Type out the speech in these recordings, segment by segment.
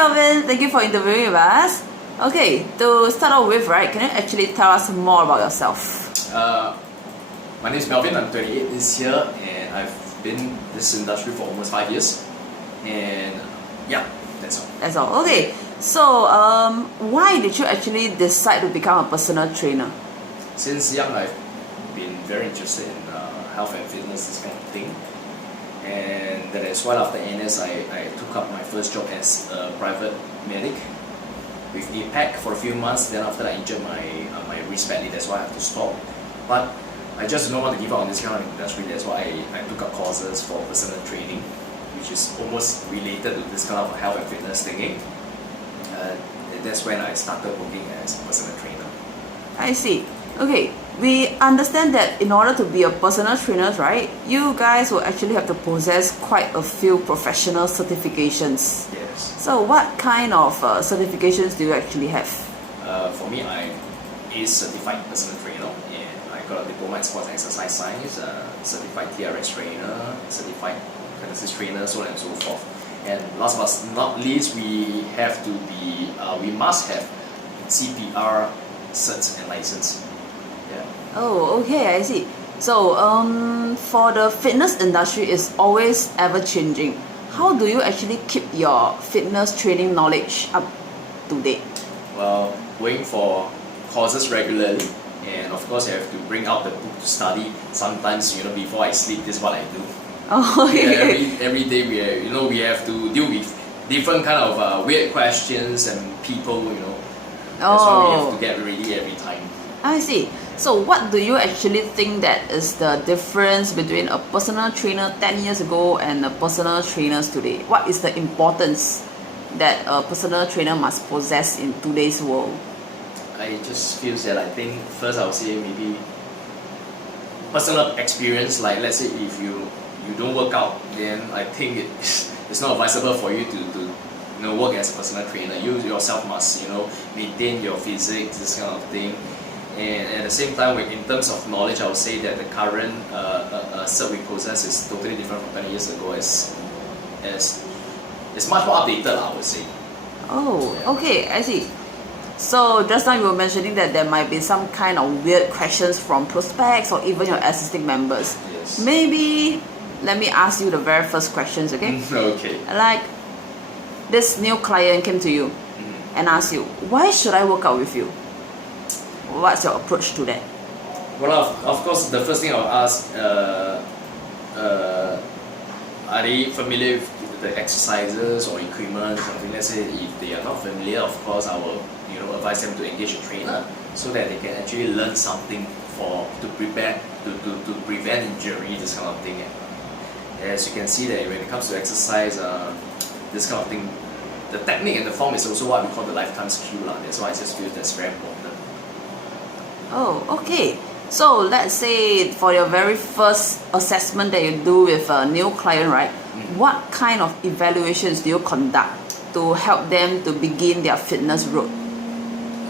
Melvin, thank you for interviewing with us. Okay, to start off with, right, can you actually tell us more about yourself? My name is Melvin, I'm 28 this year, and I've been in this industry for almost 5 years. And yeah, that's all. That's all. Okay, so why did you actually decide to become a personal trainer? Since young, I've been very interested in health and fitness, this kind of thing. And that is why after NS, I took up my first job as a private medic with APAC for a few months. Then after that, I injured my wrist badly, that's why I have to stop. But I just don't want to give up on this kind of industry. That's why I took up courses for personal training, which is almost related to this kind of health and fitness thinking. That's when I started working as a personal trainer. I see. Okay, we understand that in order to be a personal trainer, right, you guys will actually have to possess quite a few professional certifications. Yes. So what kind of certifications do you actually have? For me, I'm a certified personal trainer, and I got a diploma in sports and exercise science, certified TRX trainer, certified kinesis trainer, so on and so forth. And last but not least, we must have CPR certs and license. Yeah. Oh, okay, I see. So, for the fitness industry is always ever changing. How do you actually keep your fitness training knowledge up to date? Well, going for courses regularly, and of course, I have to bring out the book to study. Sometimes, before I sleep, this is what I do. Oh, okay. Every day we have to deal with different kind of weird questions and people. That's why we have to get ready every time. I see. So what do you actually think that is the difference between a personal trainer 10 years ago and a personal trainers today? What is the importance that a personal trainer must possess in today's world? I just feel that I think first I would say maybe personal experience. Like let's say if you don't work out, then I think it's not advisable for you to work as a personal trainer. You yourself must maintain your physique, this kind of thing. And at the same time, in terms of knowledge, I would say that the current cert we possess is totally different from 20 years ago. It's much more updated, I would say. Oh, okay, I see. So just now you were mentioning that there might be some kind of weird questions from prospects or even your existing members. Yes. Maybe let me ask you the very first questions, okay? Okay. Like this new client came to you and asked you, why should I work out with you? What's your approach to that? Well, of course, the first thing I'll ask, are they familiar with the exercises or equipment or something? Let's say if they are not familiar, of course, I will advise them to engage a trainer so that they can actually learn something to prevent injury, this kind of thing. As you can see that when it comes to exercise, this kind of thing, the technique and the form is also what we call the lifetime skill. That's why I just feel that's very important. Oh, okay. So let's say for your very first assessment that you do with a new client, right? What kind of evaluations do you conduct to help them to begin their fitness road?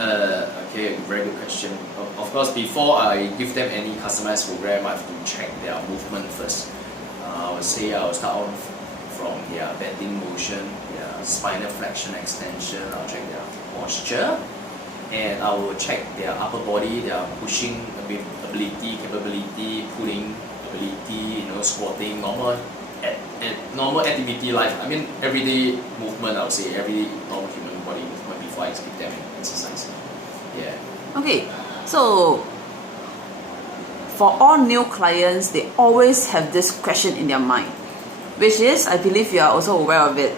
Okay, very good question. Of course, before I give them any customized program, I have to check their movement first. I would say I will start off from their bending motion, their spinal flexion extension. I'll check their posture, and I will check their upper body, their pushing ability, capability, pulling ability, squatting, normal activity life. I mean, everyday movement. I would say every normal human body movement before I give them exercise. Yeah. Okay, so for all new clients, they always have this question in their mind, which is, I believe you are also aware of it.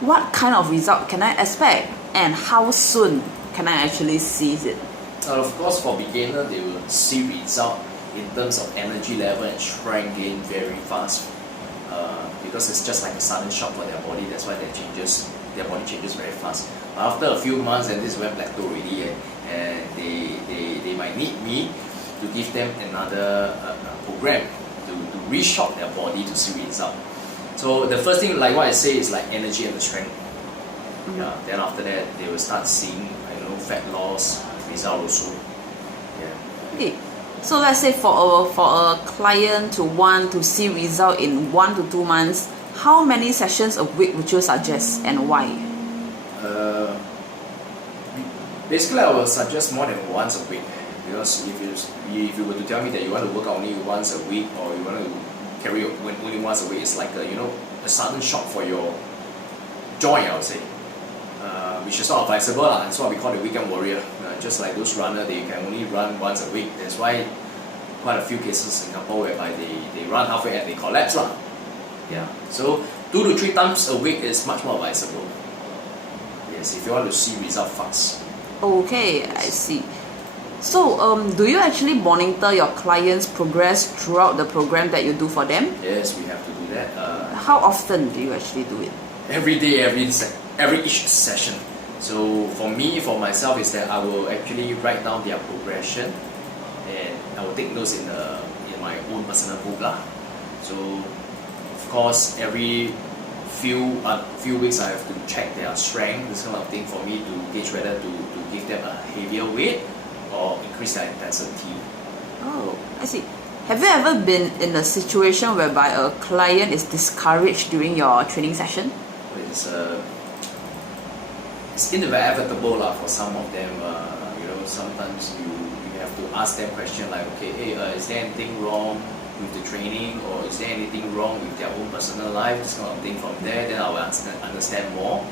What kind of result can I expect, and how soon can I actually see it? Of course, for beginner, they will see result in terms of energy level and strength gain very fast, because it's just like a sudden shock for their body. That's why their body changes very fast. After a few months, and this is when plateau already, and they might need me to give them another program to reshock their body to see result. So the first thing, like what I say, is like energy and the strength. Yeah. Then after that, they will start seeing fat loss result also. Yeah. Okay. So let's say for a client to want to see result in 1 to 2 months, how many sessions a week would you suggest and why? Uh, Basically, I will suggest more than once a week, because if you were to tell me that you want to work out only once a week, or you want to carry only once a week, it's like a sudden shock for your joint, I would say, which is not advisable lah. That's what we call the weekend warrior. Just like those runners, they can only run once a week. That's why quite a few cases in Singapore whereby they run halfway and they collapse lah. Yeah, so 2 to 3 times a week is much more advisable. Yes, if you want to see result fast. Okay, I see. So, do you actually monitor your clients' progress throughout the program that you do for them? Yes, we have to do that. How often do you actually do it? Every day, every each session. So for myself, is that I will actually write down their progression, and I will take notes in my own personal book lah. So of course, every few weeks I have to check their strength, this kind of thing, for me to gauge whether to give them a heavier weight or increase their intensity. Oh, I see. Have you ever been in a situation whereby a client is discouraged during your training session? It's inevitable lah for some of them. Sometimes you have to ask them questions like, okay, hey, is there anything wrong with the training, or is there anything wrong with their own personal life, this kind of thing. From there, then I will understand more.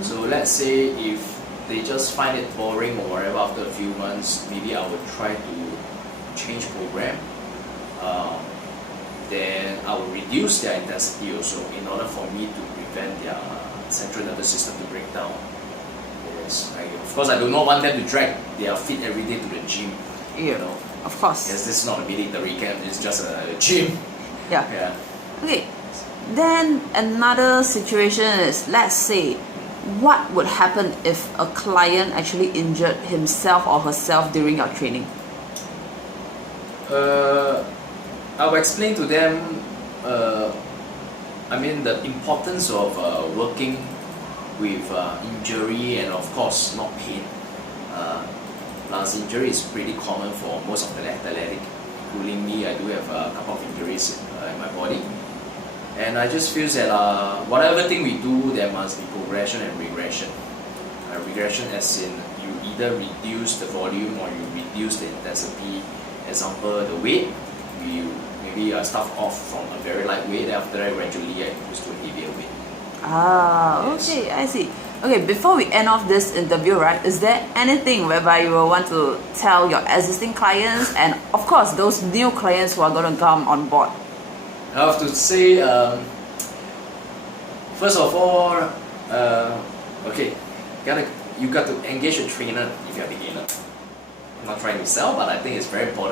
So let's say if they just find it boring or whatever after a few months, maybe I will try to change program. Then I will reduce their intensity also, in order for me to prevent their central nervous system to break down. Yes, of course I do not want them to drag their feet every day to the gym. Of course. Yes, this is not a military camp, it's just a gym. Yeah. Okay. Then another situation is, let's say, what would happen if a client actually injured himself or herself during your training? I will explain to them, the importance of working with injury, and of course not pain. Plus, injury is pretty common for most of the athletic, including me. I do have a couple of injuries in my body, and I just feel that whatever thing we do, there must be progression and regression. Regression as in you either reduce the volume or you reduce the intensity. Example, the weight, maybe I start off from a very light weight, after that gradually I increase to a heavier weight. Yes. Okay, I see. Okay, before we end off this interview, right, is there anything whereby you will want to tell your existing clients, and of course those new clients who are going to come on board? I have to say, first of all, you got to engage a trainer if you're a beginner. I'm not trying to sell, but I think it's very important.